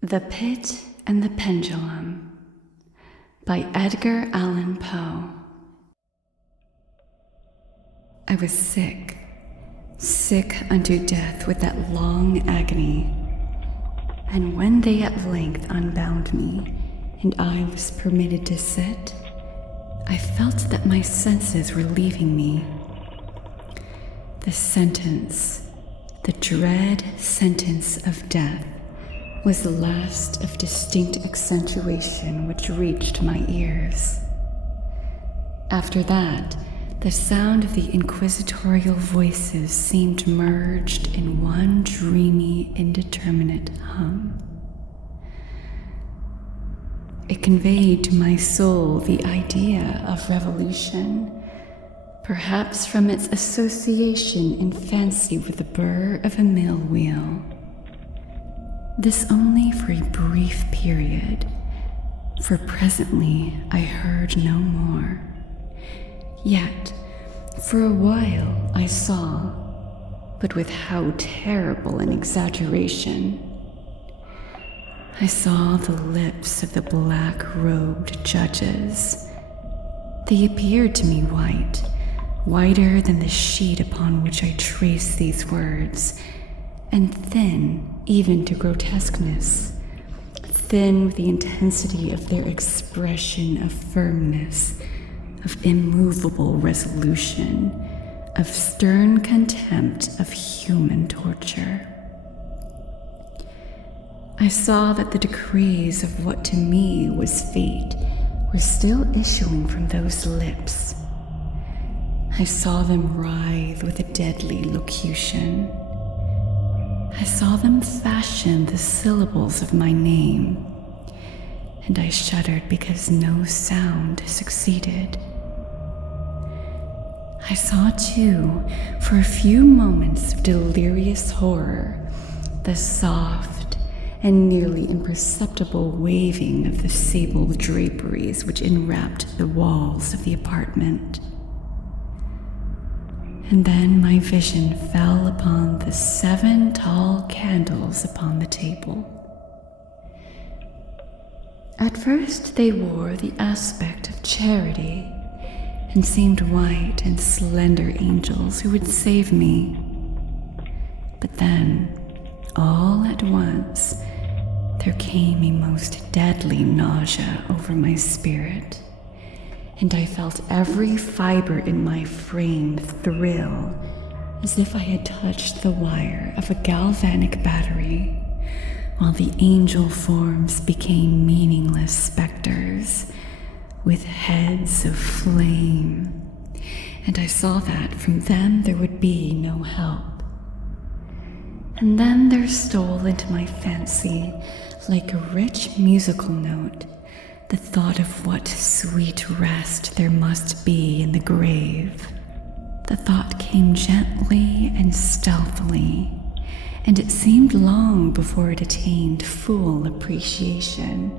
The Pit and the Pendulum by Edgar Allan Poe. I was sick unto death with that long agony, and when they at length unbound me, and I was permitted to sit, I felt that my senses were leaving me. The sentence, the dread sentence of death, was the last of distinct accentuation which reached my ears. After that, the sound of the inquisitorial voices seemed merged in one dreamy, indeterminate hum. It conveyed to my soul the idea of revolution, perhaps from its association in fancy with the burr of a mill wheel. This only for a brief period, for presently I heard no more. Yet, for a while I saw, but with how terrible an exaggeration. I saw the lips of the black-robed judges. They appeared to me white, whiter than the sheet upon which I trace these words, and thin even to grotesqueness, thin with the intensity of their expression of firmness, of immovable resolution, of stern contempt of human torture. I saw that the decrees of what to me was fate were still issuing from those lips. I saw them writhe with a deadly locution. I saw them fashion the syllables of my name, and I shuddered because no sound succeeded. I saw, too, for a few moments of delirious horror, the soft and nearly imperceptible waving of the sable draperies which enwrapped the walls of the apartment. And then my vision fell upon the 7 tall candles upon the table. At first they wore the aspect of charity, and seemed white and slender angels who would save me. But then, all at once, there came a most deadly nausea over my spirit, and I felt every fiber in my frame thrill as if I had touched the wire of a galvanic battery, while the angel forms became meaningless specters with heads of flame, and I saw that from them there would be no help. And then there stole into my fancy, like a rich musical note, the thought of what sweet rest there must be in the grave. The thought came gently and stealthily, and it seemed long before it attained full appreciation.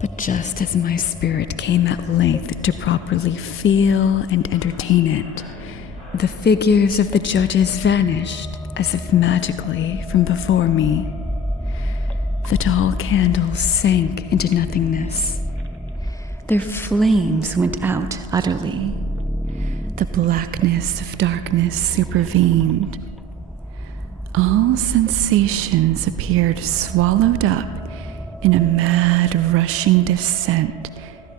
But just as my spirit came at length to properly feel and entertain it, the figures of the judges vanished as if magically from before me. The tall candles sank into nothingness. Their flames went out utterly. The blackness of darkness supervened. All sensations appeared swallowed up in a mad rushing descent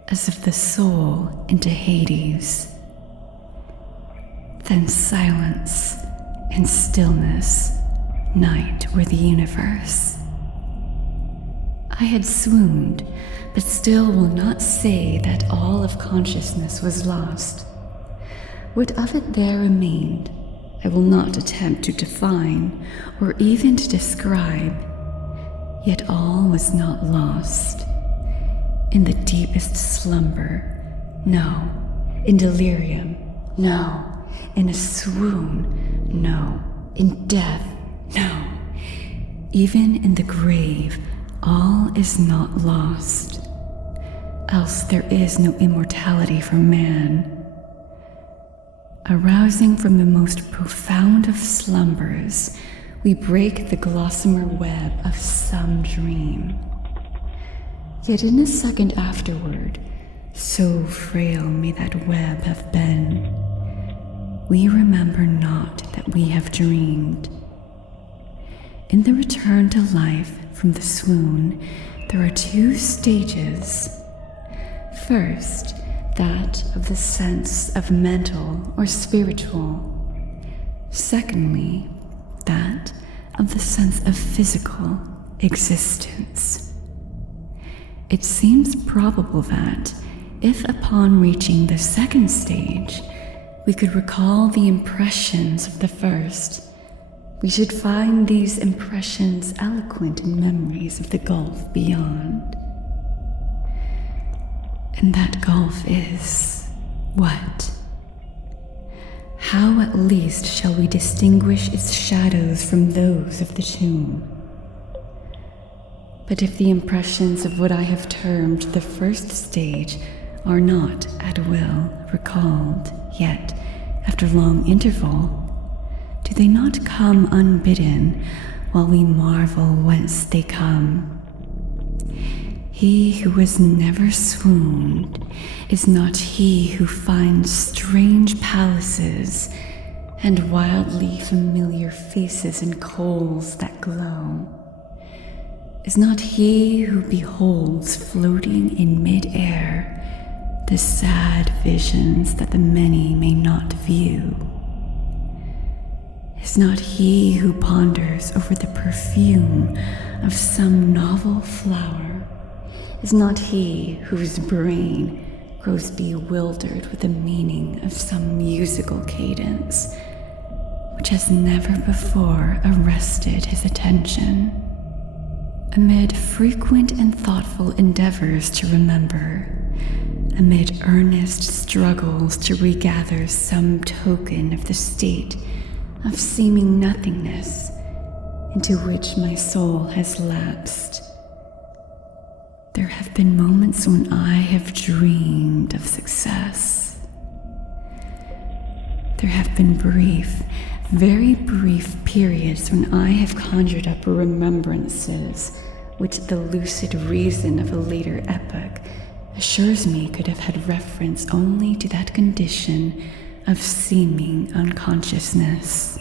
as of the soul into Hades. Then silence and stillness, night were the universe. I had swooned, but still will not say that all of consciousness was lost. What of it there remained, I will not attempt to define or even to describe. Yet all was not lost. In the deepest slumber, no. In delirium, no. In a swoon, no. In death, no. Even in the grave, all is not lost. Else there is no immortality for man. Arousing from the most profound of slumbers, we break the gossamer web of some dream. Yet in a second afterward, so frail may that web have been, we remember not that we have dreamed. In the return to life from the swoon, there are two stages. First, that of the sense of mental or spiritual. Secondly, that of the sense of physical existence. It seems probable that, if upon reaching the second stage, we could recall the impressions of the first, we should find these impressions eloquent in memories of the gulf beyond. And that gulf is what? How at least shall we distinguish its shadows from those of the tomb? But if the impressions of what I have termed the first stage are not at will recalled, yet, after long interval, do they not come unbidden while we marvel whence they come? He who has never swooned is not he who finds strange palaces and wildly familiar faces in coals that glow. Is not he who beholds floating in mid-air the sad visions that the many may not view. Is not he who ponders over the perfume of some novel flower, is not he whose brain grows bewildered with the meaning of some musical cadence which has never before arrested his attention. Amid frequent and thoughtful endeavors to remember, amid earnest struggles to regather some token of the state of seeming nothingness into which my soul has lapsed, there have been moments when I have dreamed of success. There have been brief, very brief periods when I have conjured up remembrances which the lucid reason of a later epoch assures me could have had reference only to that condition of seeming unconsciousness.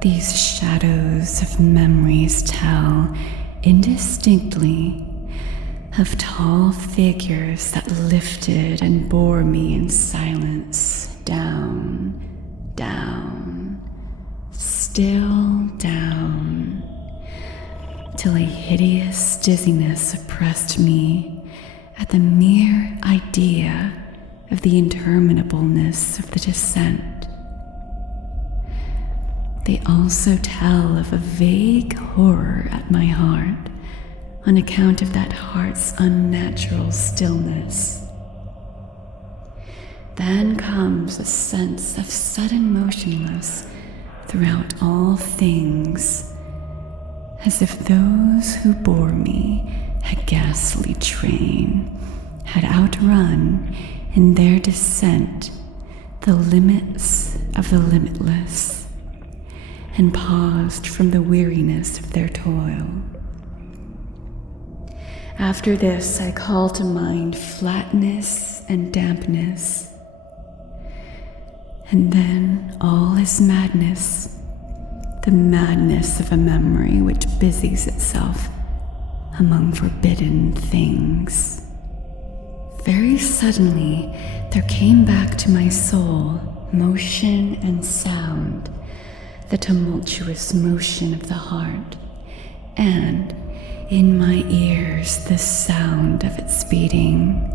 These shadows of memories tell indistinctly of tall figures that lifted and bore me in silence down, down, still down, till a hideous dizziness oppressed me at the mere idea of the interminableness of the descent. They also tell of a vague horror at my heart on account of that heart's unnatural stillness. Then comes a sense of sudden motionlessness throughout all things, as if those who bore me at ghastly train had outrun in their descent the limits of the limitless, and paused from the weariness of their toil. After this, I call to mind flatness and dampness, and then all is madness, the madness of a memory which busies itself among forbidden things. Very suddenly, there came back to my soul motion and sound, the tumultuous motion of the heart, and in my ears the sound of its beating.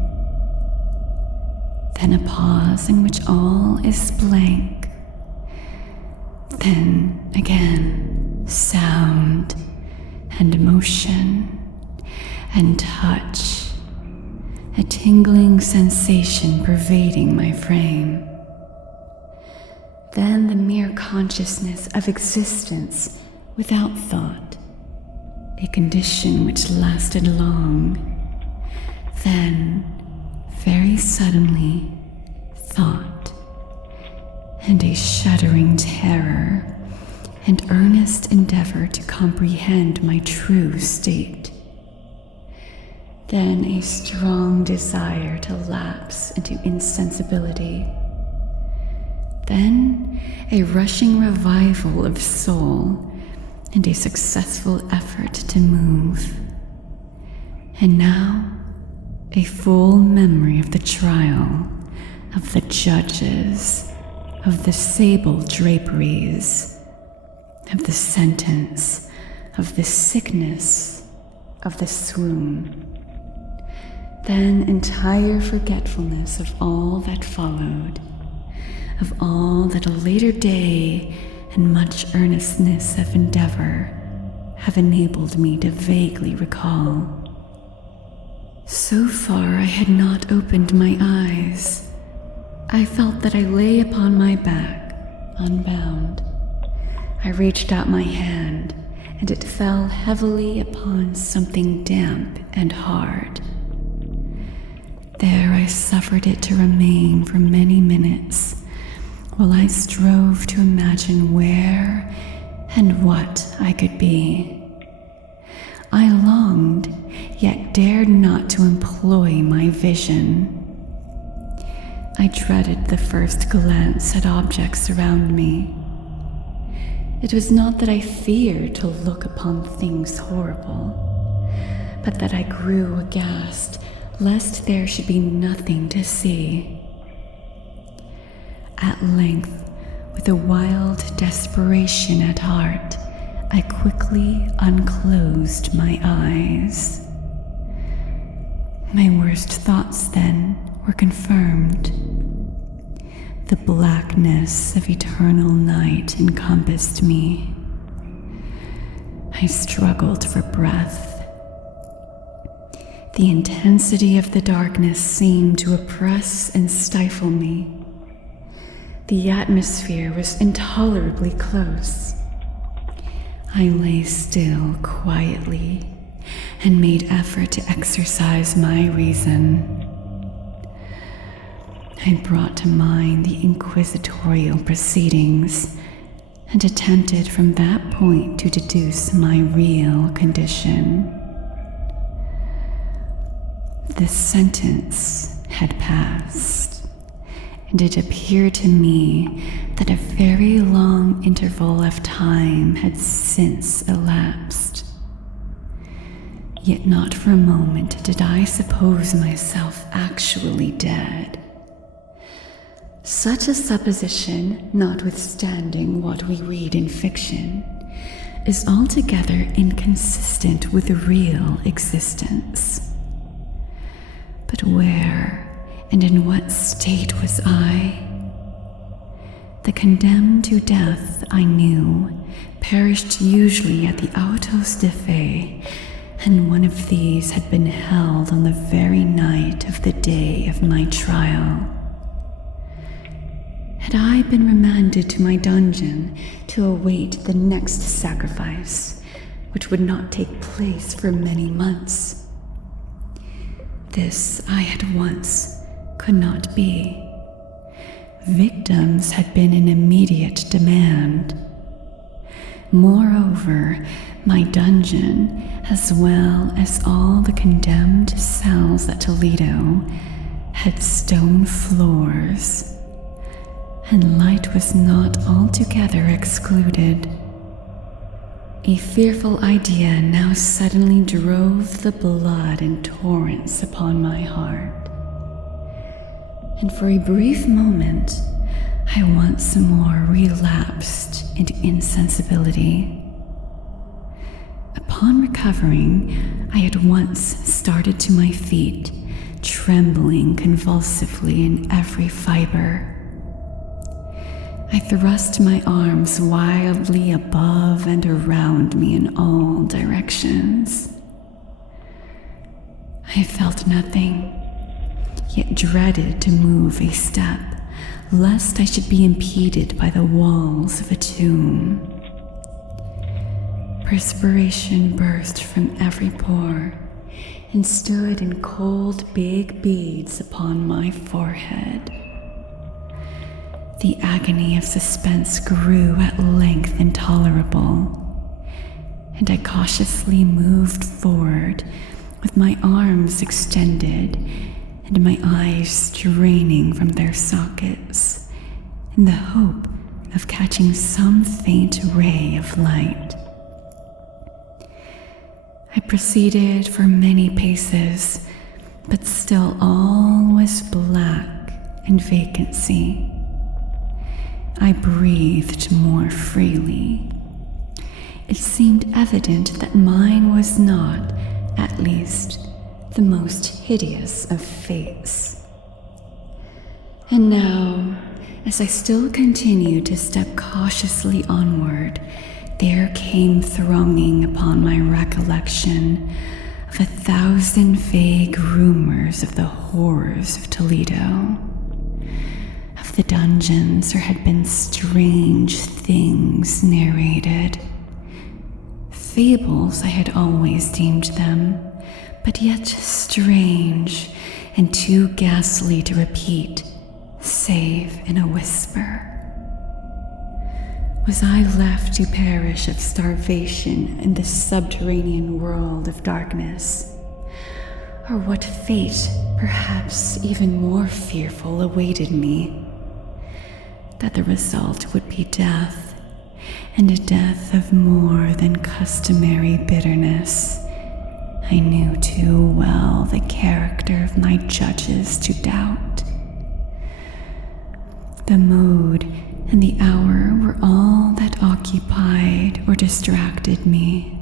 Then a pause in which all is blank. Then again, sound and motion and touch, a tingling sensation pervading my frame. Then the mere consciousness of existence without thought, a condition which lasted long. Then, very suddenly, thought and a shuddering terror and earnest endeavor to comprehend my true state. Then a strong desire to lapse into insensibility. Then a rushing revival of soul and a successful effort to move. And now, a full memory of the trial, of the judges, of the sable draperies, of the sentence, of the sickness, of the swoon. Then entire forgetfulness of all that followed, of all that a later day and much earnestness of endeavor have enabled me to vaguely recall. So far I had not opened my eyes. I felt that I lay upon my back, unbound. I reached out my hand, and it fell heavily upon something damp and hard. There I suffered it to remain for many minutes, while I strove to imagine where and what I could be. I longed, yet dared not to employ my vision. I dreaded the first glance at objects around me. It was not that I feared to look upon things horrible, but that I grew aghast lest there should be nothing to see. At length, with a wild desperation at heart, I quickly unclosed my eyes. My worst thoughts then were confirmed. The blackness of eternal night encompassed me. I struggled for breath. The intensity of the darkness seemed to oppress and stifle me. The atmosphere was intolerably close. I lay still quietly and made effort to exercise my reason. I brought to mind the inquisitorial proceedings and attempted from that point to deduce my real condition. The sentence had passed, and it appeared to me that a very long interval of time had since elapsed. Yet not for a moment did I suppose myself actually dead. Such a supposition, notwithstanding what we read in fiction, is altogether inconsistent with real existence. But where and in what state was I? The condemned to death, I knew, perished usually at the autos de fe, and one of these had been held on the very night of the day of my trial. Had I been remanded to my dungeon to await the next sacrifice, which would not take place for many months? This I at once could not be. Victims had been in immediate demand. Moreover, my dungeon, as well as all the condemned cells at Toledo, had stone floors, and light was not altogether excluded. A fearful idea now suddenly drove the blood in torrents upon my heart, and for a brief moment I once more relapsed into insensibility. Upon recovering, I at once started to my feet, trembling convulsively in every fiber. I thrust my arms wildly above and around me in all directions. I felt nothing, yet dreaded to move a step, lest I should be impeded by the walls of a tomb. Perspiration burst from every pore and stood in cold big beads upon my forehead. The agony of suspense grew at length intolerable, and I cautiously moved forward with my arms extended and my eyes straining from their sockets in the hope of catching some faint ray of light. I proceeded for many paces, but still all was black and vacancy. I breathed more freely. It seemed evident that mine was not, at least, the most hideous of fates. And now, as I still continued to step cautiously onward, there came thronging upon my recollection of 1,000 vague rumors of the horrors of Toledo. Of the dungeons there had been strange things narrated. Fables I had always deemed them, but yet strange and too ghastly to repeat, save in a whisper. Was I left to perish of starvation in this subterranean world of darkness? Or what fate, perhaps even more fearful, awaited me? That the result would be death, and a death of more than customary bitterness. I knew too well the character of my judges to doubt. The mode and the hour were all that occupied or distracted me.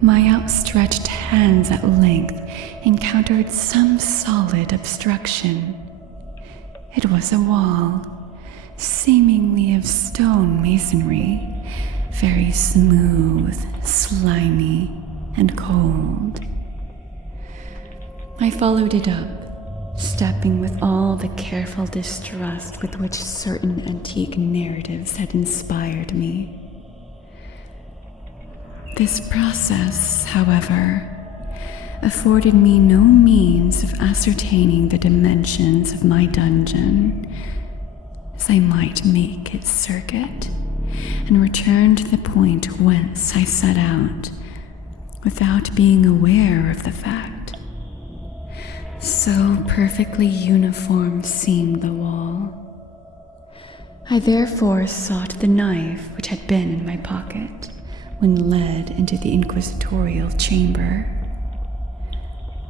My outstretched hands at length encountered some solid obstruction. It was a wall, seemingly of stone masonry, very smooth, slimy, and cold. I followed it up, stepping with all the careful distrust with which certain antique narratives had inspired me. This process, however, afforded me no means of ascertaining the dimensions of my dungeon, as I might make its circuit and return to the point whence I set out without being aware of the fact. So perfectly uniform seemed the wall. I therefore sought the knife which had been in my pocket when led into the inquisitorial chamber.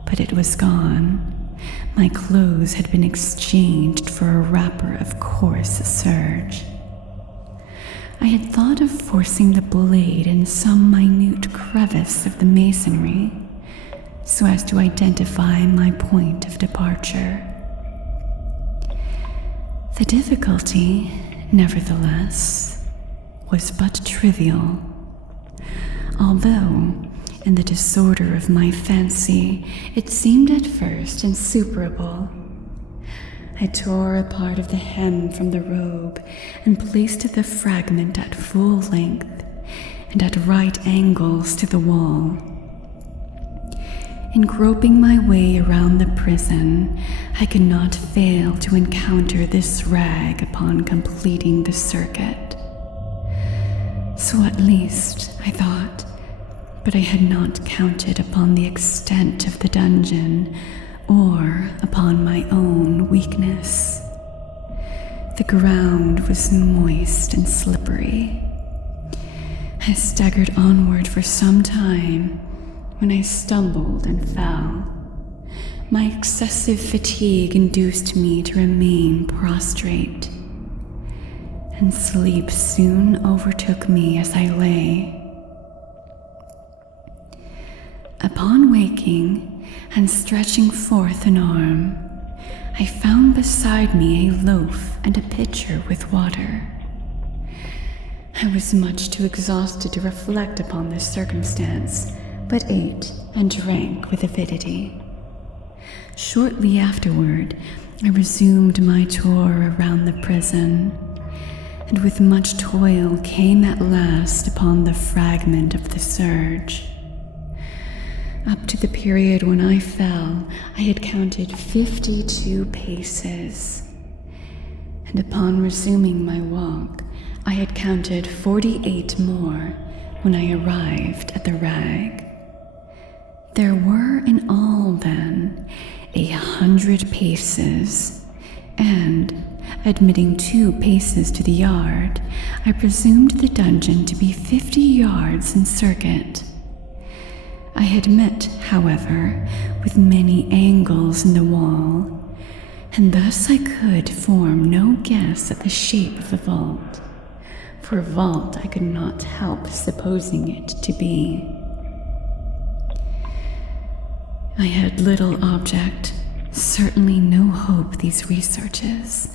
But it was gone. My clothes had been exchanged for a wrapper of coarse serge. I had thought of forcing the blade in some minute crevice of the masonry, so as to identify my point of departure. The difficulty, nevertheless, was but trivial, although, in the disorder of my fancy, it seemed at first insuperable. I tore a part of the hem from the robe and placed the fragment at full length and at right angles to the wall. In groping my way around the prison, I could not fail to encounter this rag upon completing the circuit. So at least, I thought, but I had not counted upon the extent of the dungeon or upon my own weakness. The ground was moist and slippery. I staggered onward for some time when I stumbled and fell. My excessive fatigue induced me to remain prostrate, and sleep soon overtook me as I lay. Upon waking and stretching forth an arm, I found beside me a loaf and a pitcher with water. I was much too exhausted to reflect upon this circumstance, but ate and drank with avidity. Shortly afterward, I resumed my tour around the prison, and with much toil came at last upon the fragment of the serge. Up to the period when I fell, I had counted 52 paces. and upon resuming my walk, I had counted 48 more when I arrived at the rag. There were in all, then, 100 paces, and, admitting 2 paces to the yard, I presumed the dungeon to be 50 yards in circuit. I had met, however, with many angles in the wall, and thus I could form no guess at the shape of the vault, for vault I could not help supposing it to be. I had little object, certainly no hope these researches,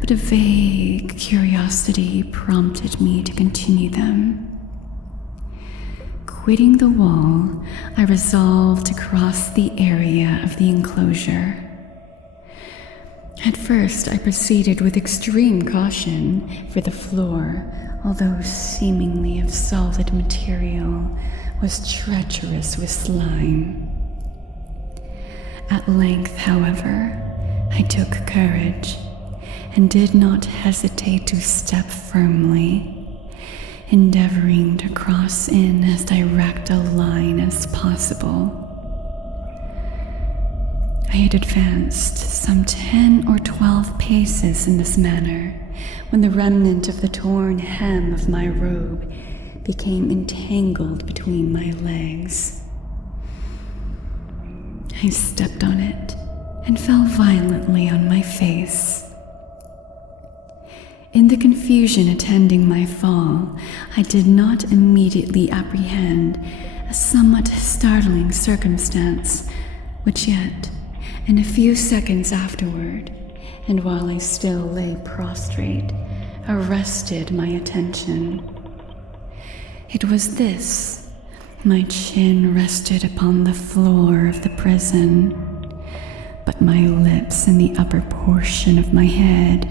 but a vague curiosity prompted me to continue them. Quitting the wall, I resolved to cross the area of the enclosure. At first, I proceeded with extreme caution, for the floor, although seemingly of solid material, was treacherous with slime. At length, however, I took courage and did not hesitate to step firmly, endeavoring to cross in as direct a line as possible. I had advanced some 10 or 12 paces in this manner when the remnant of the torn hem of my robe became entangled between my legs. I stepped on it and fell violently on my face. In the confusion attending my fall, I did not immediately apprehend a somewhat startling circumstance, which yet, in a few seconds afterward, and while I still lay prostrate, arrested my attention. It was this. My chin rested upon the floor of the prison, but my lips and the upper portion of my head,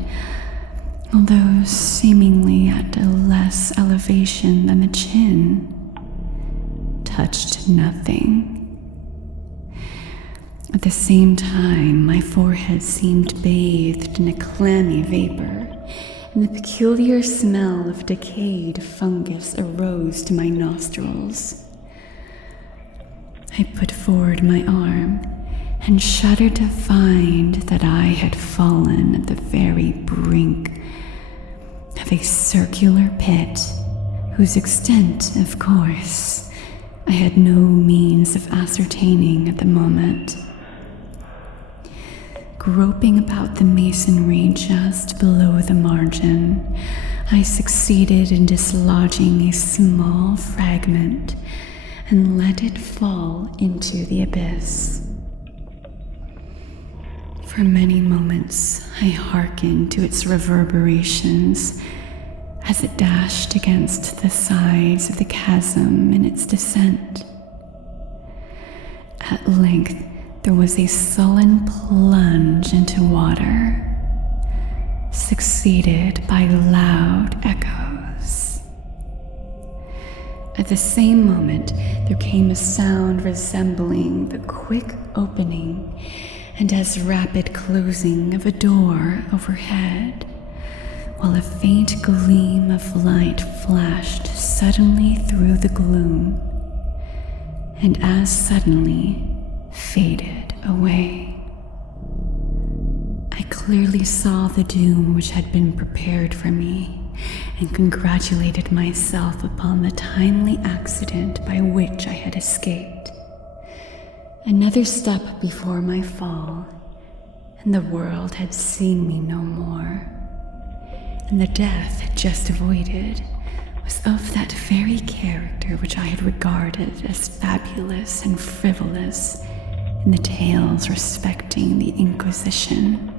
although seemingly at a less elevation than the chin, touched nothing. At the same time, my forehead seemed bathed in a clammy vapor, and the peculiar smell of decayed fungus arose to my nostrils. I put forward my arm and shuddered to find that I had fallen at the very brink of a circular pit, whose extent, of course, I had no means of ascertaining at the moment. Groping about the masonry just below the margin, I succeeded in dislodging a small fragment and let it fall into the abyss. For many moments, I hearkened to its reverberations as it dashed against the sides of the chasm in its descent. At length, there was a sullen plunge into water, succeeded by loud echoes. At the same moment, there came a sound resembling the quick opening and as rapid closing of a door overhead, while a faint gleam of light flashed suddenly through the gloom, and as suddenly faded away. I clearly saw the doom which had been prepared for me, and congratulated myself upon the timely accident by which I had escaped. Another step before my fall, and the world had seen me no more, and the death just avoided was of that very character which I had regarded as fabulous and frivolous in the tales respecting the Inquisition.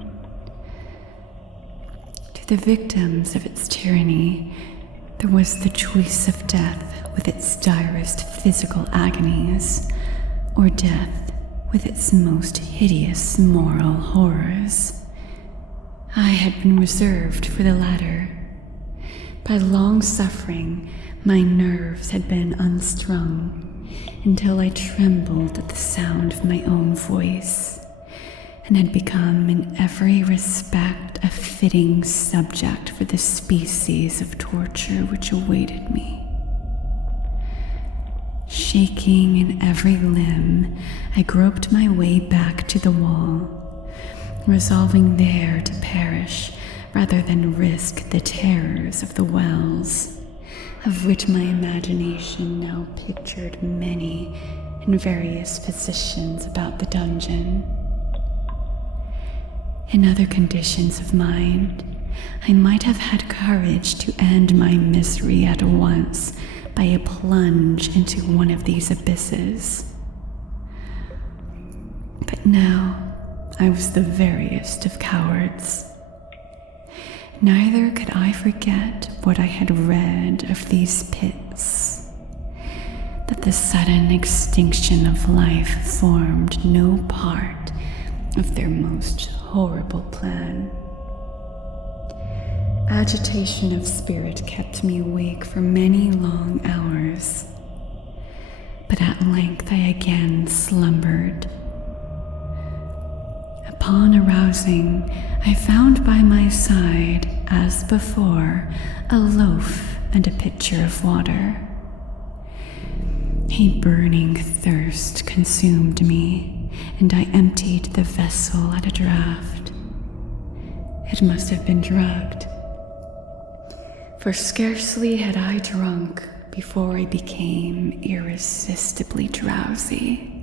To the victims of its tyranny, there was the choice of death with its direst physical agonies, or death with its most hideous moral horrors. I had been reserved for the latter. By long suffering, my nerves had been unstrung until I trembled at the sound of my own voice, and had become in every respect a fitting subject for the species of torture which awaited me. Shaking in every limb, I groped my way back to the wall, resolving there to perish rather than risk the terrors of the wells, of which my imagination now pictured many in various positions about the dungeon. In other conditions of mind, I might have had courage to end my misery at once by a plunge into one of these abysses. But now I was the veriest of cowards. Neither could I forget what I had read of these pits, that the sudden extinction of life formed no part of their most horrible plan. Agitation of spirit kept me awake for many long hours, but at length I again slumbered. Upon arousing, I found by my side, as before, a loaf and a pitcher of water. A burning thirst consumed me, and I emptied the vessel at a draught. It must have been drugged, for scarcely had I drunk before I became irresistibly drowsy.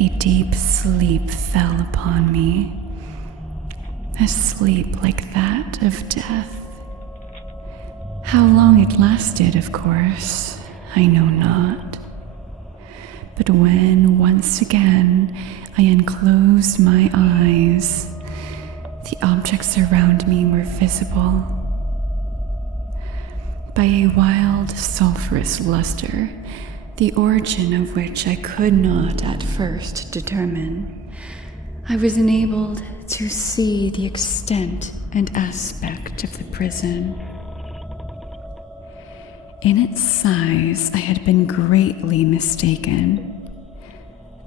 A deep sleep fell upon me, a sleep like that of death. How long it lasted, of course, I know not. But when once again I unclosed my eyes, the objects around me were visible. By a wild, sulphurous luster, the origin of which I could not at first determine, I was enabled to see the extent and aspect of the prison. In its size, I had been greatly mistaken.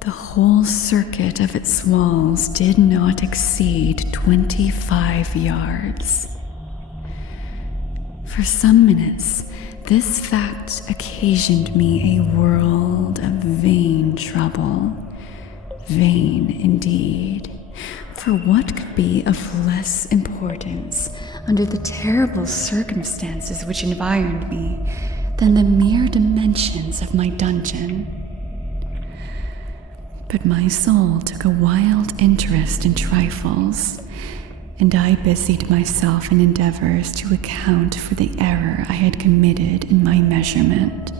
The whole circuit of its walls did not exceed 25 yards. For some minutes, this fact occasioned me a world of vain trouble. Vain indeed, for what could be of less importance under the terrible circumstances which environed me than the mere dimensions of my dungeon? But my soul took a wild interest in trifles, and I busied myself in endeavors to account for the error I had committed in my measurement.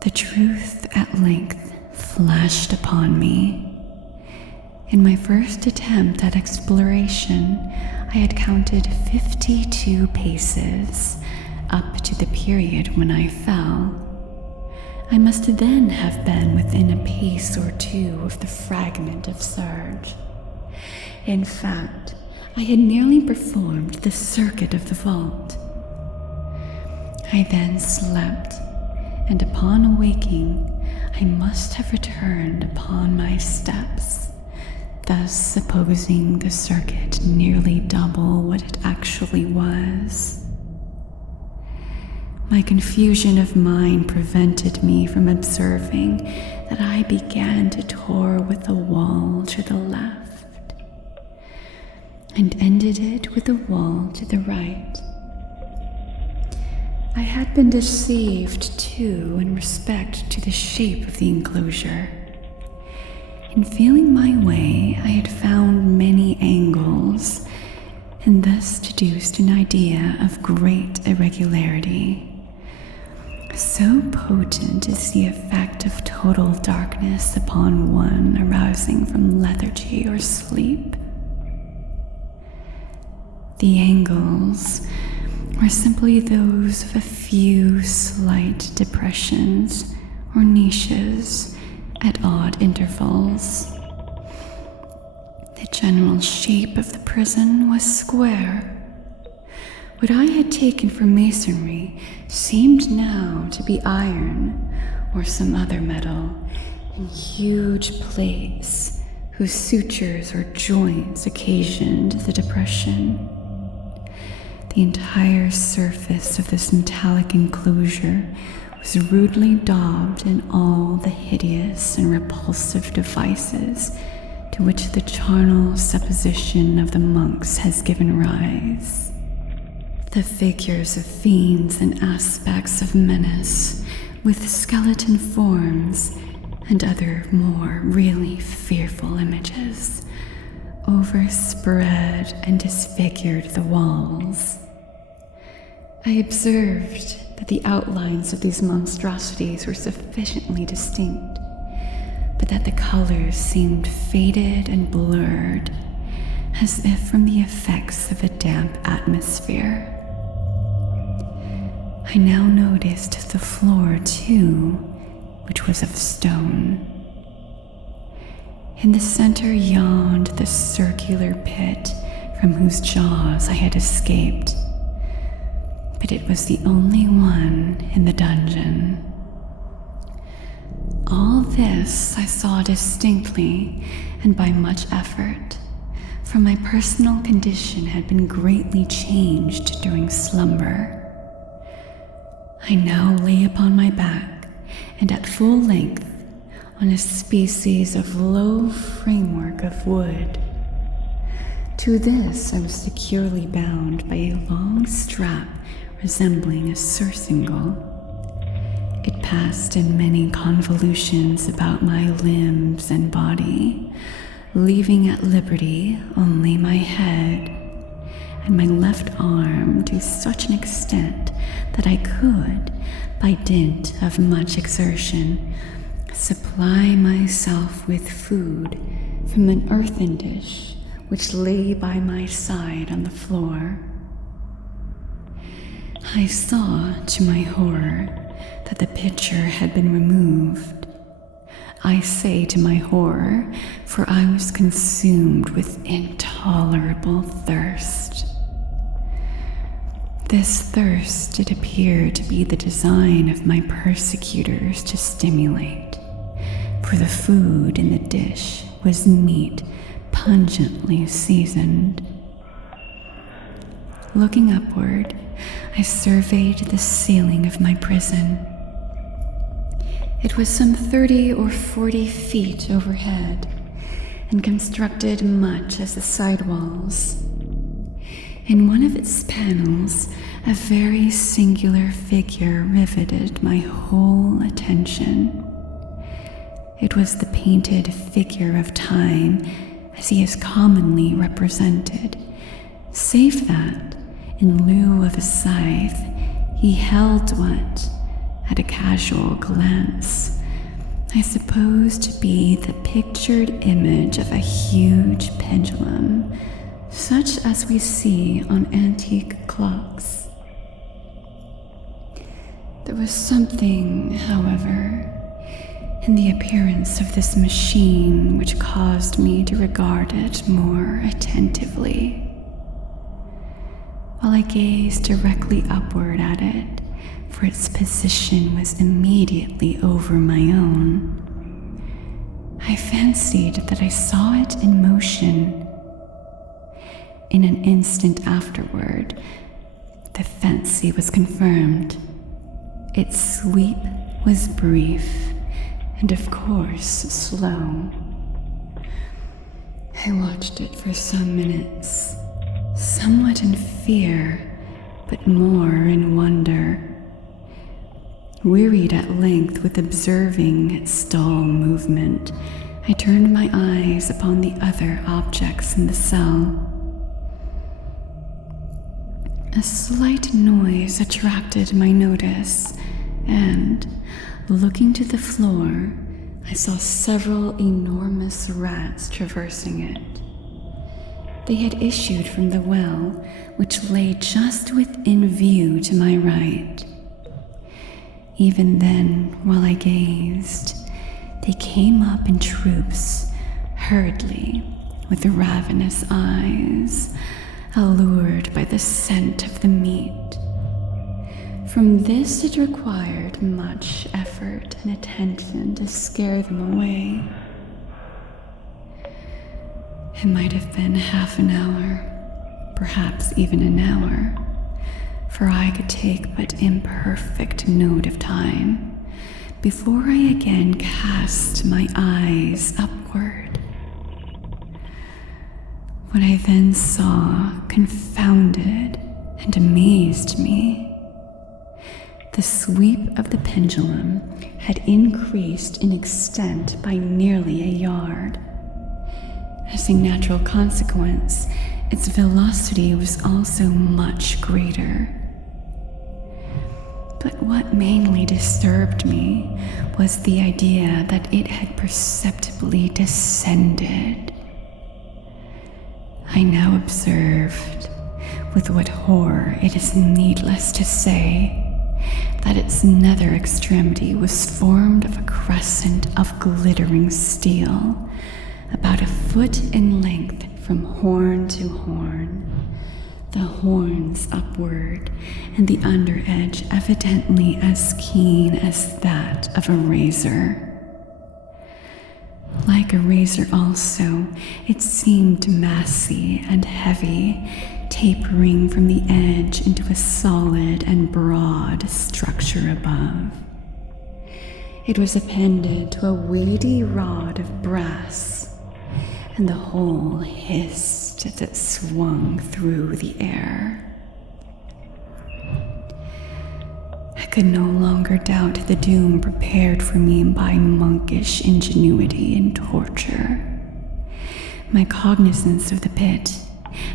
The truth at length flashed upon me. In my first attempt at exploration, I had counted 52 paces up to the period when I fell. I must then have been within a pace or two of the fragment of serge. In fact, I had nearly performed the circuit of the vault. I then slept, and upon awaking, I must have returned upon my steps, thus supposing the circuit nearly double what it actually was. My confusion of mind prevented me from observing that I began to tour with the wall to the left, and ended it with the wall to the right. I had been deceived, too, in respect to the shape of the enclosure. In feeling my way, I had found many angles, and thus deduced an idea of great irregularity. So potent is the effect of total darkness upon one arousing from lethargy or sleep. The angles were simply those of a few slight depressions or niches at odd intervals. The general shape of the prison was square. What I had taken for masonry seemed now to be iron or some other metal, and huge plates whose sutures or joints occasioned the depression. The entire surface of this metallic enclosure was rudely daubed in all the hideous and repulsive devices to which the charnel supposition of the monks has given rise. The figures of fiends and aspects of menace, with skeleton forms and other more really fearful images, overspread and disfigured the walls. I observed that the outlines of these monstrosities were sufficiently distinct, but that the colors seemed faded and blurred, as if from the effects of a damp atmosphere. I now noticed the floor, too, which was of stone. In the center yawned the circular pit from whose jaws I had escaped, but it was the only one in the dungeon. All this I saw distinctly and by much effort, for my personal condition had been greatly changed during slumber. I now lay upon my back and at full length on a species of low framework of wood. To this I was securely bound by a long strap resembling a surcingle. It passed in many convolutions about my limbs and body, leaving at liberty only my head and my left arm to such an extent that I could, by dint of much exertion, supply myself with food from an earthen dish which lay by my side on the floor. I saw, to my horror, that the pitcher had been removed. I say to my horror, for I was consumed with intolerable thirst. This thirst it appeared to be the design of my persecutors to stimulate, for the food in the dish was meat pungently seasoned. Looking upward, I surveyed the ceiling of my prison. It was some 30 or 40 feet overhead, and constructed much as the side walls. In one of its panels, a very singular figure riveted my whole attention. It was the painted figure of Time, as he is commonly represented, save that, in lieu of a scythe, he held what, at a casual glance, I suppose to be the pictured image of a huge pendulum, such as we see on antique clocks. There was something, however, in the appearance of this machine which caused me to regard it more attentively. While I gazed directly upward at it, for its position was immediately over my own, I fancied that I saw it in motion. In an instant afterward, the fancy was confirmed. Its sweep was brief, and of course slow. I watched it for some minutes, somewhat in fear, but more in wonder. Wearied at length with observing its dull movement, I turned my eyes upon the other objects in the cell. A slight noise attracted my notice, and, looking to the floor, I saw several enormous rats traversing it. They had issued from the well, which lay just within view to my right. Even then, while I gazed, they came up in troops, hurriedly, with ravenous eyes, allured by the scent of the meat. From this it required much effort and attention to scare them away. It might have been half an hour, perhaps even an hour, for I could take but imperfect note of time before I again cast my eyes upward. What I then saw confounded and amazed me. The sweep of the pendulum had increased in extent by nearly a yard. As a natural consequence, its velocity was also much greater. But what mainly disturbed me was the idea that it had perceptibly descended. I now observed, with what horror it is needless to say, that its nether extremity was formed of a crescent of glittering steel, about a foot in length from horn to horn, the horns upward, and the under edge evidently as keen as that of a razor. Like a razor also, it seemed massy and heavy, tapering from the edge into a solid and broad structure above. It was appended to a weighty rod of brass, and the whole hissed as it swung through the air. I could no longer doubt the doom prepared for me by monkish ingenuity in torture. My cognizance of the pit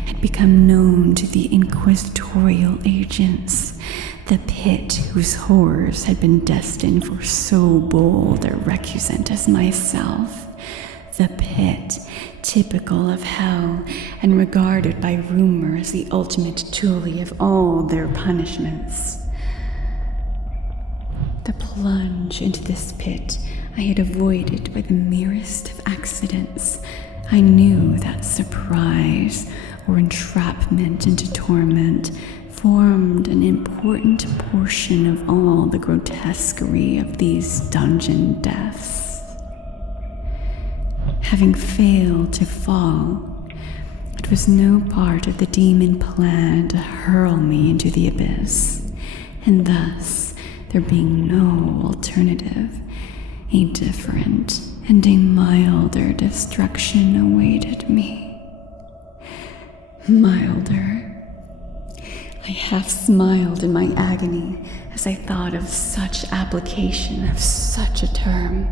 had become known to the inquisitorial agents, the pit whose horrors had been destined for so bold a recusant as myself, the pit typical of hell and regarded by rumor as the ultimate tule of all their punishments. The plunge into this pit I had avoided by the merest of accidents. I knew that surprise or entrapment into torment formed an important portion of all the grotesquerie of these dungeon deaths. Having failed to fall, it was no part of the demon plan to hurl me into the abyss, and thus, there being no alternative, a different and a milder destruction awaited me. Milder. I half smiled in my agony as I thought of such application of such a term.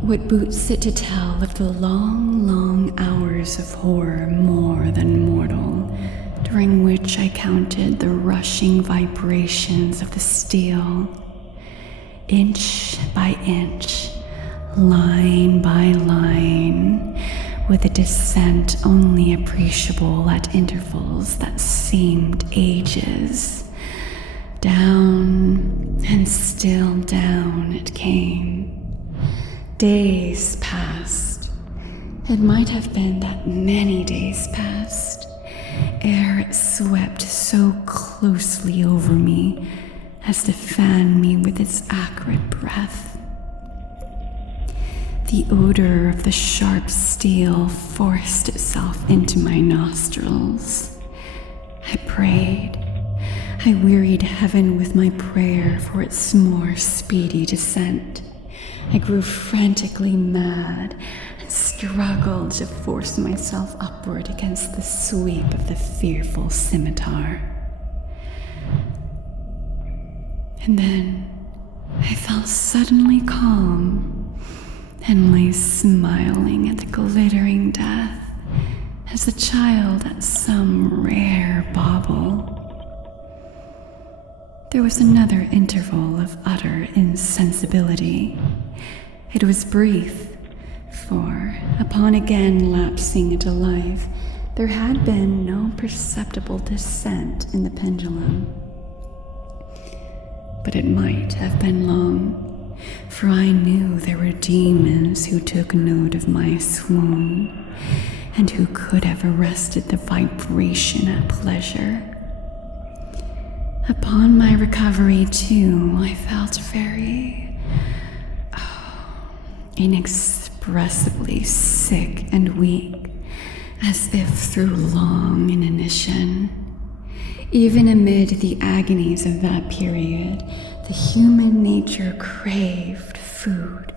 What boots it to tell of the long, long hours of horror more than mortal, during which I counted the rushing vibrations of the steel, inch by inch, line by line, with a descent only appreciable at intervals that seemed ages. Down and still down it came. Days passed. It might have been that many days passed, ere it swept so closely over me as to fan me with its acrid breath. The odor of the sharp steel forced itself into my nostrils. I prayed. I wearied heaven with my prayer for its more speedy descent. I grew frantically mad and struggled to force myself upward against the sweep of the fearful scimitar. And then I felt suddenly calm and lay smiling at the glittering death as a child at some rare bauble. There was another interval of utter insensibility. It was brief, for, upon again lapsing into life, there had been no perceptible descent in the pendulum. But it might have been long, for I knew there were demons who took note of my swoon, and who could have arrested the vibration at pleasure. Upon my recovery, too, I felt very inexpressibly sick and weak, as if through long inanition. Even amid the agonies of that period, the human nature craved food.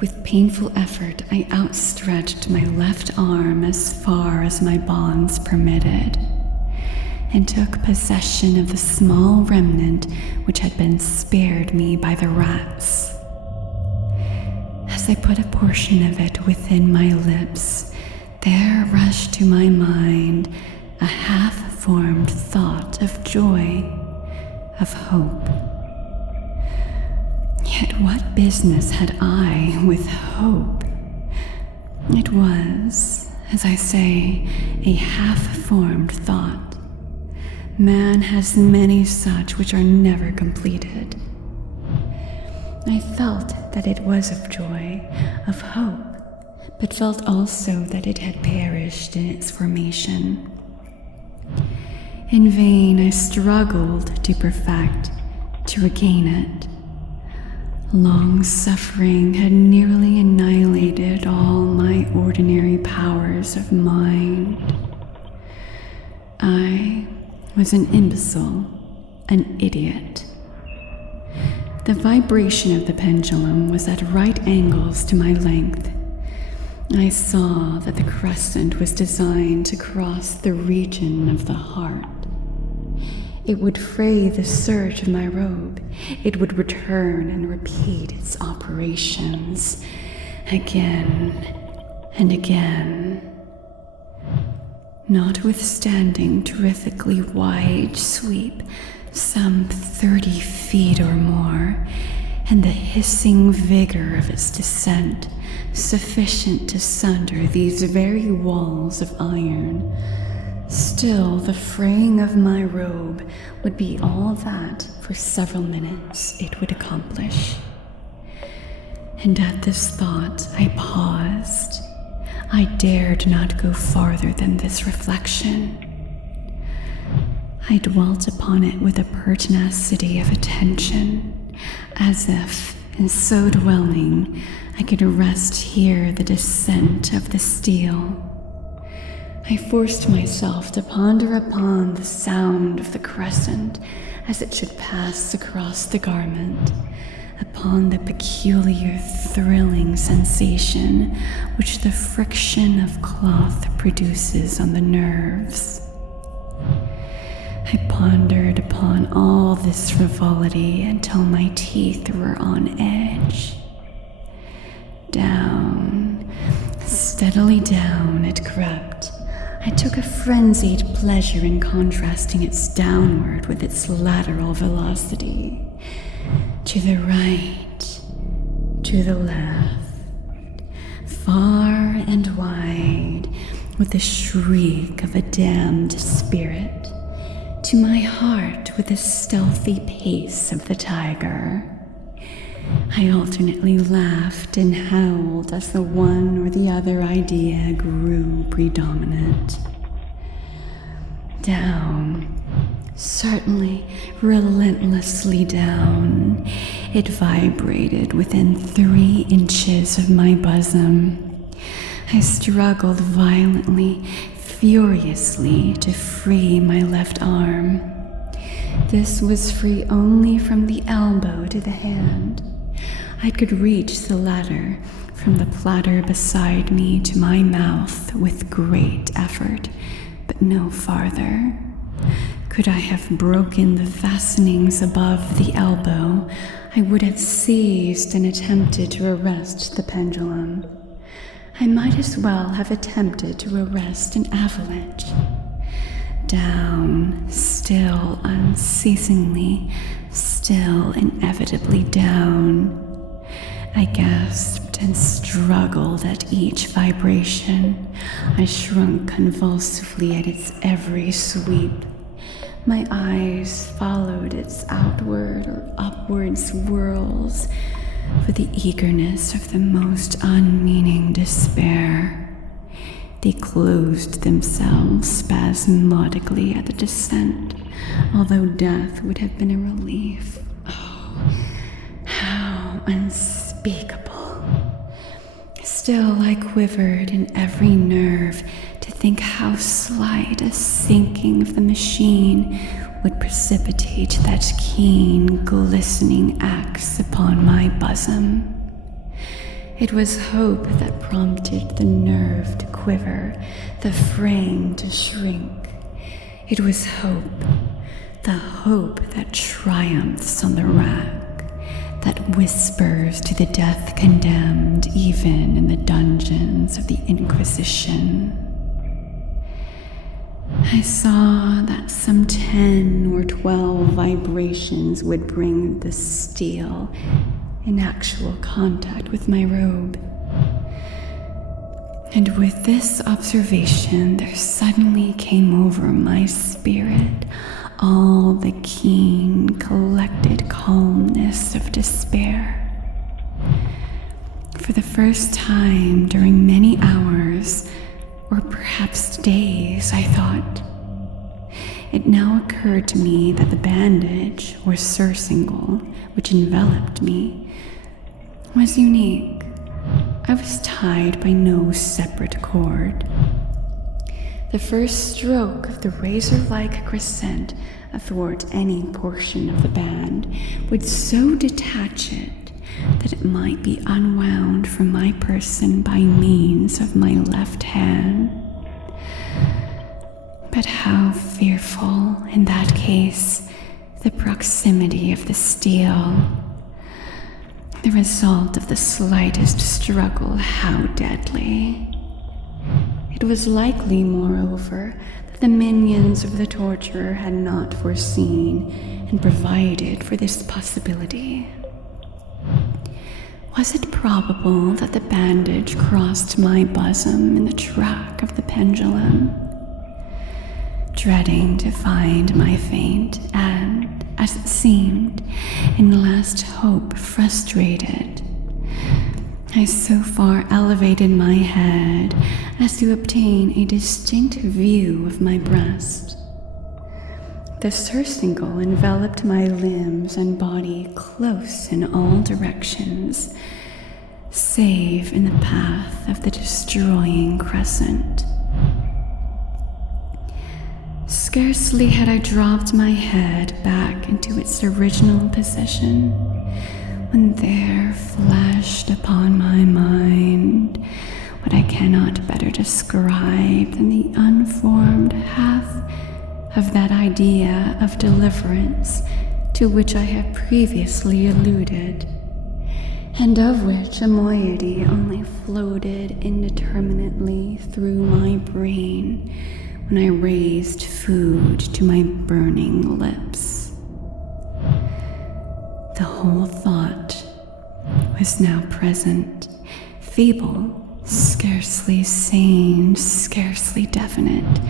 With painful effort, I outstretched my left arm as far as my bonds permitted, and took possession of the small remnant which had been spared me by the rats. As I put a portion of it within my lips, there rushed to my mind a half-formed thought of joy, of hope. Yet what business had I with hope? It was, as I say, a half-formed thought. Man has many such which are never completed. I felt that it was of joy, of hope, but felt also that it had perished in its formation. In vain I struggled to perfect, to regain it. Long suffering had nearly annihilated all my ordinary powers of mind. I was an imbecile, an idiot. The vibration of the pendulum was at right angles to my length. I saw that the crescent was designed to cross the region of the heart. It would fray the serge of my robe. It would return and repeat its operations again and again. Notwithstanding terrifically wide sweep, some 30 feet or more, and the hissing vigor of its descent, sufficient to sunder these very walls of iron, still the fraying of my robe would be all that for several minutes it would accomplish. And at this thought I paused. I dared not go farther than this reflection. I dwelt upon it with a pertinacity of attention, as if, in so dwelling, I could arrest here the descent of the steel. I forced myself to ponder upon the sound of the crescent as it should pass across the garment, upon the peculiar thrilling sensation which the friction of cloth produces on the nerves. I pondered upon all this frivolity until my teeth were on edge. Down, steadily down it crept. I took a frenzied pleasure in contrasting its downward with its lateral velocity. To the right, to the left, far and wide, with the shriek of a damned spirit. To my heart with the stealthy pace of the tiger. I alternately laughed and howled as the one or the other idea grew predominant. Down, certainly relentlessly down, it vibrated within 3 inches of my bosom. I struggled violently, furiously to free my left arm. This was free only from the elbow to the hand. I could reach the latter from the platter beside me to my mouth with great effort, but no farther. Could I have broken the fastenings above the elbow, I would have seized and attempted to arrest the pendulum. I might as well have attempted to arrest an avalanche. Down, still unceasingly, still inevitably down. I gasped and struggled at each vibration. I shrunk convulsively at its every sweep. My eyes followed its outward or upwards whirls with the eagerness of the most unmeaning despair. They closed themselves spasmodically at the descent, although death would have been a relief. Oh, how unspeakable. Still, I quivered in every nerve to think how slight a sinking of the machine would precipitate that keen, glistening axe upon my bosom. It was hope that prompted the nerve to quiver, the frame to shrink. It was hope, the hope that triumphs on the rack, that whispers to the death condemned even in the dungeons of the Inquisition. I saw that some 10 or 12 vibrations would bring the steel in actual contact with my robe. And with this observation, there suddenly came over my spirit all the keen, collected calmness of despair. For the first time during many hours, or perhaps days, I thought. It now occurred to me that the bandage, or surcingle, which enveloped me, was unique. I was tied by no separate cord. The first stroke of the razor-like crescent athwart any portion of the band would so detach it that it might be unwound from my person by means of my left hand. But how fearful, in that case, the proximity of the steel. The result of the slightest struggle, how deadly. It was likely, moreover, that the minions of the torturer had not foreseen and provided for this possibility. Was it probable that the bandage crossed my bosom in the track of the pendulum? Dreading to find my faint and, as it seemed, in last hope frustrated, I so far elevated my head as to obtain a distinct view of my breast. The surcingle enveloped my limbs and body close in all directions, save in the path of the destroying crescent. Scarcely had I dropped my head back into its original position when there flashed upon my mind what I cannot better describe than the unformed half of that idea of deliverance to which I have previously alluded, and of which a moiety only floated indeterminately through my brain when I raised food to my burning lips. The whole thought was now present, feeble, scarcely sane, scarcely definite,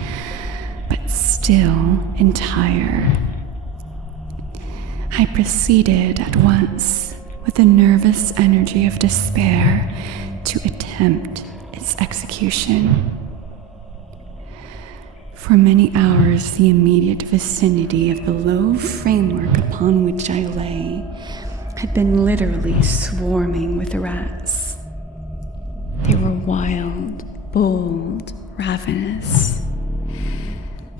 but still entire. I proceeded at once, with the nervous energy of despair, to attempt its execution. For many hours, the immediate vicinity of the low framework upon which I lay had been literally swarming with rats. They were wild, bold, ravenous,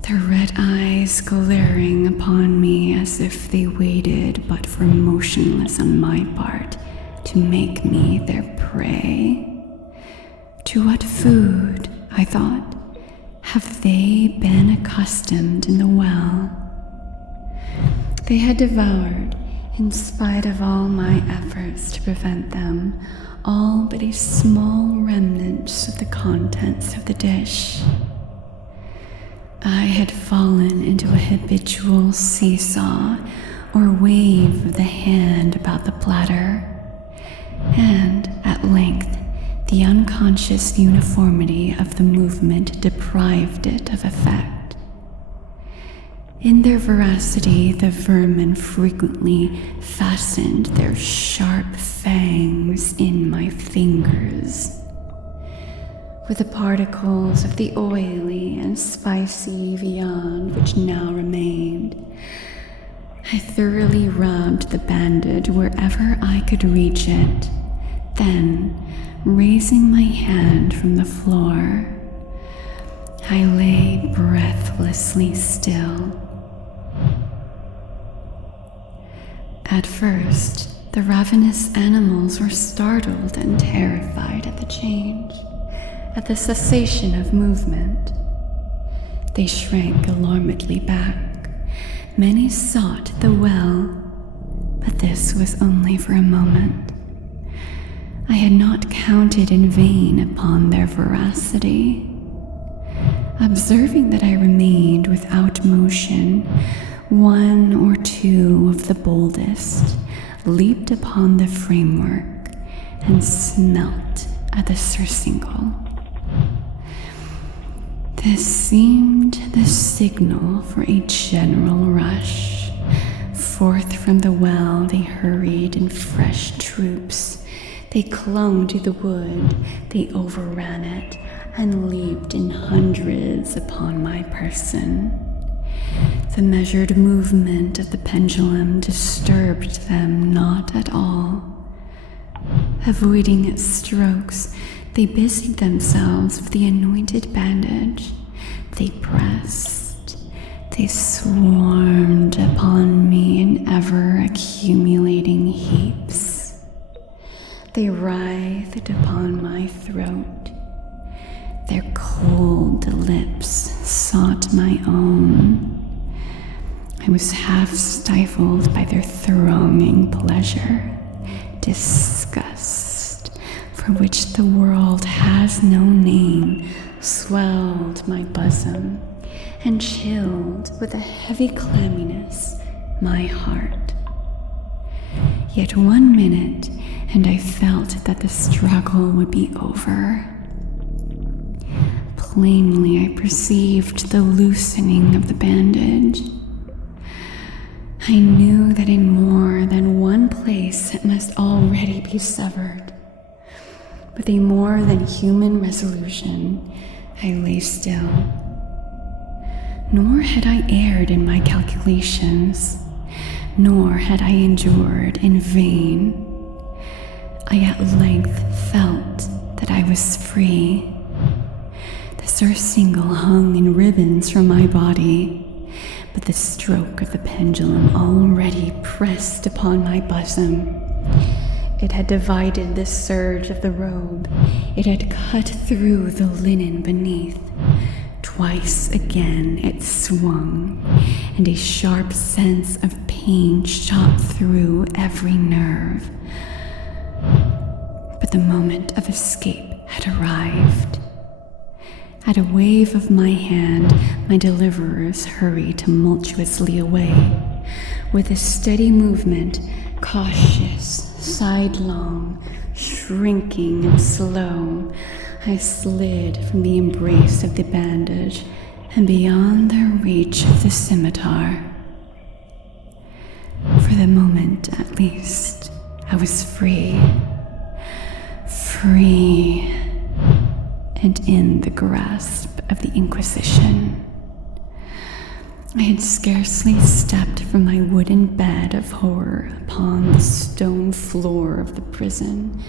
their red eyes glaring upon me as if they waited but for motionless on my part to make me their prey. To what food, I thought, have they been accustomed in the well? They had devoured, in spite of all my efforts to prevent them, all but a small remnant of the contents of the dish. I had fallen into a habitual seesaw or wave of the hand about the platter, and at length the unconscious uniformity of the movement deprived it of effect. In their voracity, the vermin frequently fastened their sharp fangs in my fingers. with the particles of the oily and spicy viand which now remained. I thoroughly rubbed the bandage wherever I could reach it, then, raising my hand from the floor, I lay breathlessly still. At first, the ravenous animals were startled and terrified at the change, at the cessation of movement. They shrank alarmedly back. Many sought the well, but this was only for a moment. I had not counted in vain upon their voracity. Observing that I remained without motion, one or two of the boldest leaped upon the framework and smelt at the surcingle. This seemed the signal for a general rush. Forth from the well they hurried in fresh troops. They clung to the wood, they overran it, and leaped in hundreds upon my person. The measured movement of the pendulum disturbed them not at all. Avoiding its strokes, they busied themselves with the anointed bandage. They pressed, they swarmed upon me in ever-accumulating heaps. They writhed upon my throat. Their cold lips sought my own. I was half stifled by their thronging pleasure, disgust, for which the world has no name, swelled my bosom, and chilled with a heavy clamminess my heart. Yet 1 minute, and I felt that the struggle would be over. Plainly I perceived the loosening of the bandage. I knew that in more than one place it must already be severed. With a more than human resolution, I lay still. Nor had I erred in my calculations, nor had I endured in vain. I at length felt that I was free. The surcingle hung in ribbons from my body, but the stroke of the pendulum already pressed upon my bosom. It had divided the serge of the robe. It had cut through the linen beneath. Twice again it swung, and a sharp sense of pain shot through every nerve. But the moment of escape had arrived. At a wave of my hand, my deliverers hurried tumultuously away. With a steady movement, cautious, sidelong, shrinking and slow, I slid from the embrace of the bandage and beyond the reach of the scimitar. For the moment, at least, I was free. Free, and in the grasp of the Inquisition. I had scarcely stepped from my wooden bed of horror upon the stone floor of the prison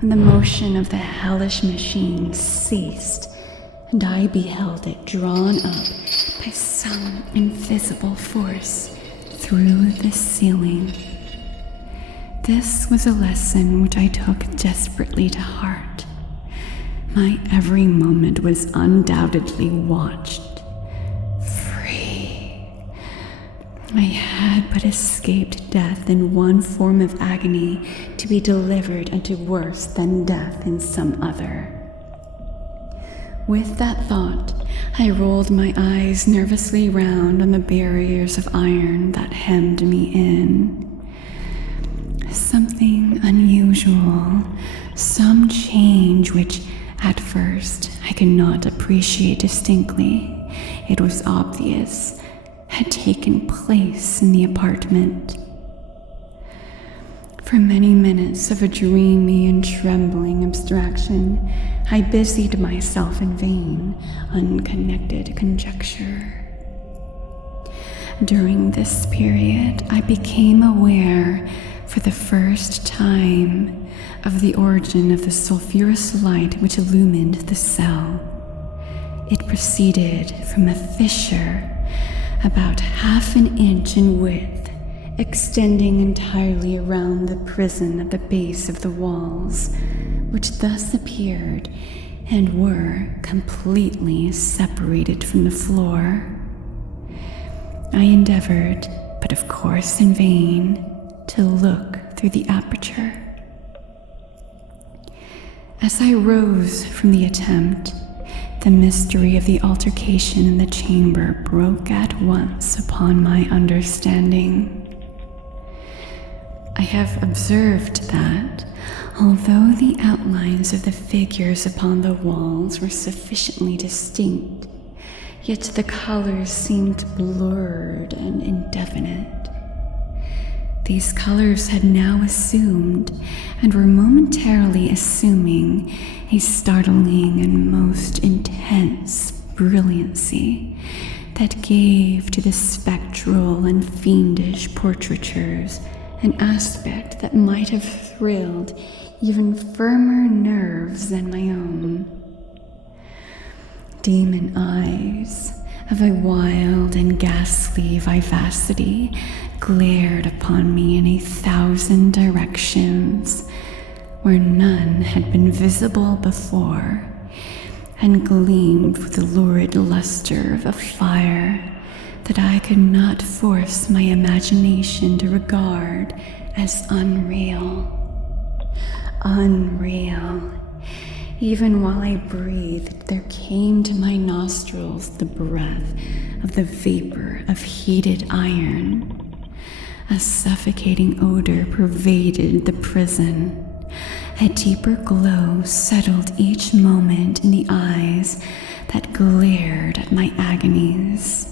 when the motion of the hellish machine ceased, and I beheld it drawn up by some invisible force through the ceiling. This was a lesson which I took desperately to heart. My every moment was undoubtedly watched. Free. I had but escaped death in one form of agony to be delivered unto worse than death in some other. With that thought, I rolled my eyes nervously round on the barriers of iron that hemmed me in. Something unusual, some change which at first I could not appreciate distinctly, it was obvious, had taken place in the apartment. For many minutes of a dreamy and trembling abstraction, I busied myself in vain, unconnected conjecture. During this period, I became aware, for the first time, of the origin of the sulphurous light which illumined the cell. It proceeded from a fissure about half an inch in width, extending entirely around the prison at the base of the walls, which thus appeared and were completely separated from the floor. I endeavored, but of course in vain, to look through the aperture. As I rose from the attempt, the mystery of the altercation in the chamber broke at once upon my understanding. I have observed that, although the outlines of the figures upon the walls were sufficiently distinct, yet the colors seemed blurred and indefinite. These colors had now assumed, and were momentarily assuming, a startling and most intense brilliancy that gave to the spectral and fiendish portraitures an aspect that might have thrilled even firmer nerves than my own. Demon eyes of a wild and ghastly vivacity glared upon me in 1,000 directions, where none had been visible before, and gleamed with the lurid luster of a fire that I could not force my imagination to regard as unreal. Unreal. Even while I breathed, there came to my nostrils the breath of the vapor of heated iron. A suffocating odor pervaded the prison. A deeper glow settled each moment in the eyes that glared at my agonies.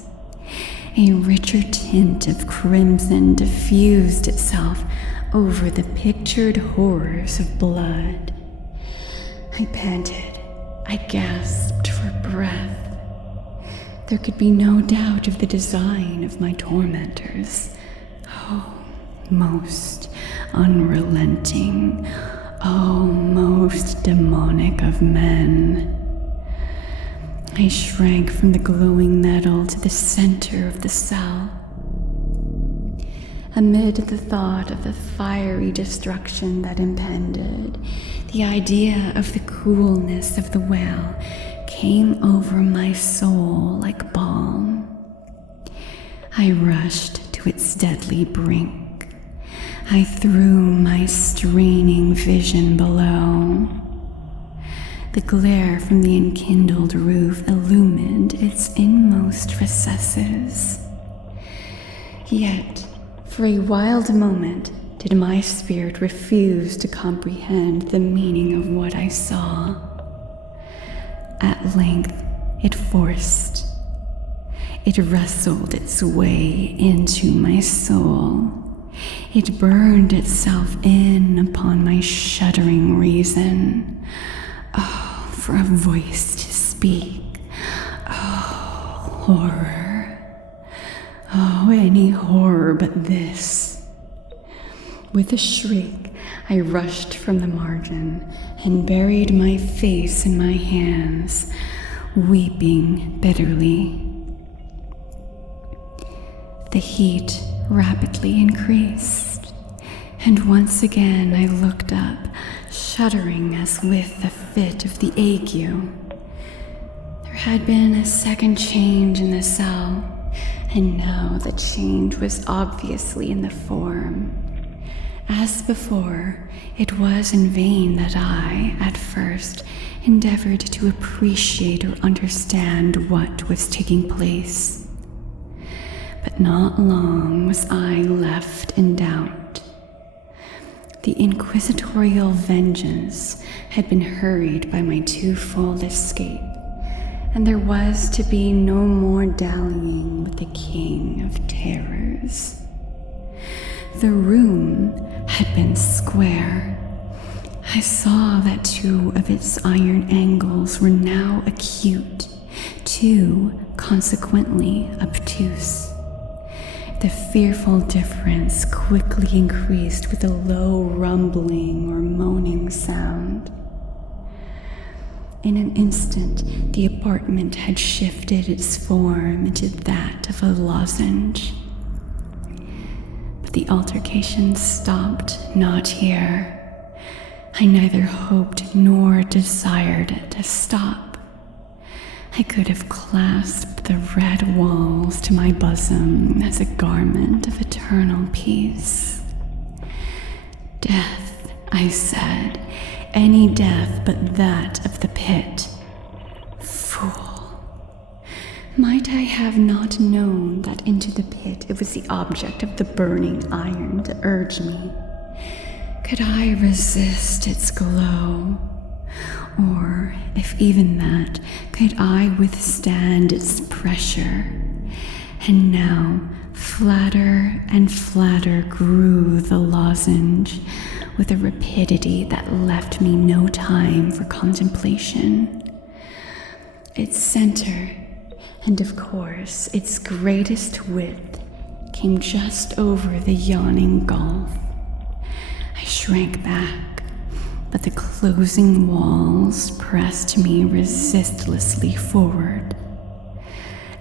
A richer tint of crimson diffused itself over the pictured horrors of blood. I panted. I gasped for breath. There could be no doubt of the design of my tormentors. Oh, most unrelenting, oh, most demonic of men. I shrank from the glowing metal to the center of the cell. Amid the thought of the fiery destruction that impended, the idea of the coolness of the well came over my soul like balm. I rushed to its deadly brink. I threw my straining vision below. The glare from the enkindled roof illumined its inmost recesses. Yet, for a wild moment, did my spirit refuse to comprehend the meaning of what I saw. At length, it forced. It wrestled its way into my soul. It burned itself in upon my shuddering reason. Oh, for a voice to speak. Oh, horror. Oh, any horror but this. With a shriek, I rushed from the margin and buried my face in my hands, weeping bitterly. The heat rapidly increased, and once again I looked up, shuddering as with a fit of the ague. There had been a second change in the cell, and now the change was obviously in the form. As before, it was in vain that I, at first, endeavored to appreciate or understand what was taking place. But not long was I left in doubt. The inquisitorial vengeance had been hurried by my twofold escape, and there was to be no more dallying with the king of terrors. The room had had been square. I saw that two of its iron angles were now acute, two consequently obtuse. The fearful difference quickly increased with a low rumbling or moaning sound. In an instant, the apartment had shifted its form into that of a lozenge. But the altercation stopped not here. I neither hoped nor desired it to stop. I could have clasped the red walls to my bosom as a garment of eternal peace. Death, I said, any death but that of the pit. Fool! Might I have not known that into the pit it was the object of the burning iron to urge me? Could I resist its glow? Or, if even that, could I withstand its pressure? And now, flatter and flatter grew the lozenge, with a rapidity that left me no time for contemplation. Its center, and of course its greatest width, came just over the yawning gulf. I shrank back, but the closing walls pressed me resistlessly forward.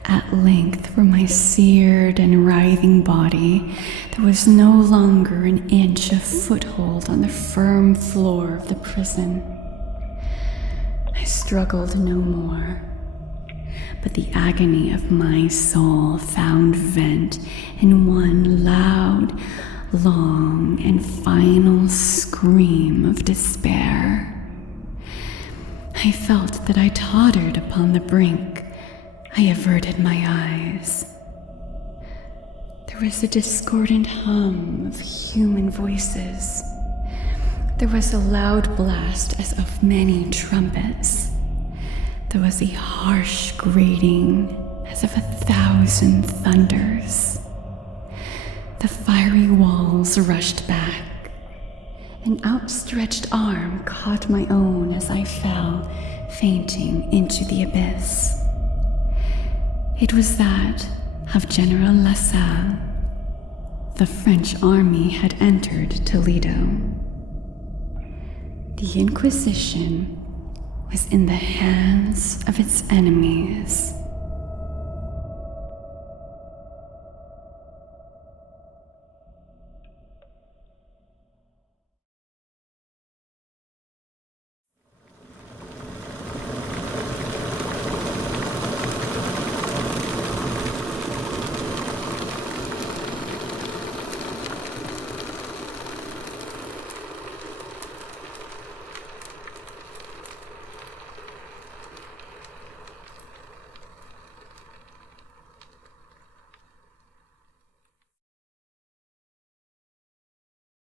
At length, for my seared and writhing body, there was no longer an inch of foothold on the firm floor of the prison. I struggled no more, but the agony of my soul found vent in one loud, long, and final scream of despair. I felt that I tottered upon the brink. I averted my eyes. There was a discordant hum of human voices. There was a loud blast as of many trumpets. There was a harsh grating as of 1,000 thunders. The fiery walls rushed back. An outstretched arm caught my own as I fell, fainting into the abyss. It was that of General Lassalle. The French army had entered Toledo. The Inquisition was in the hands of its enemies.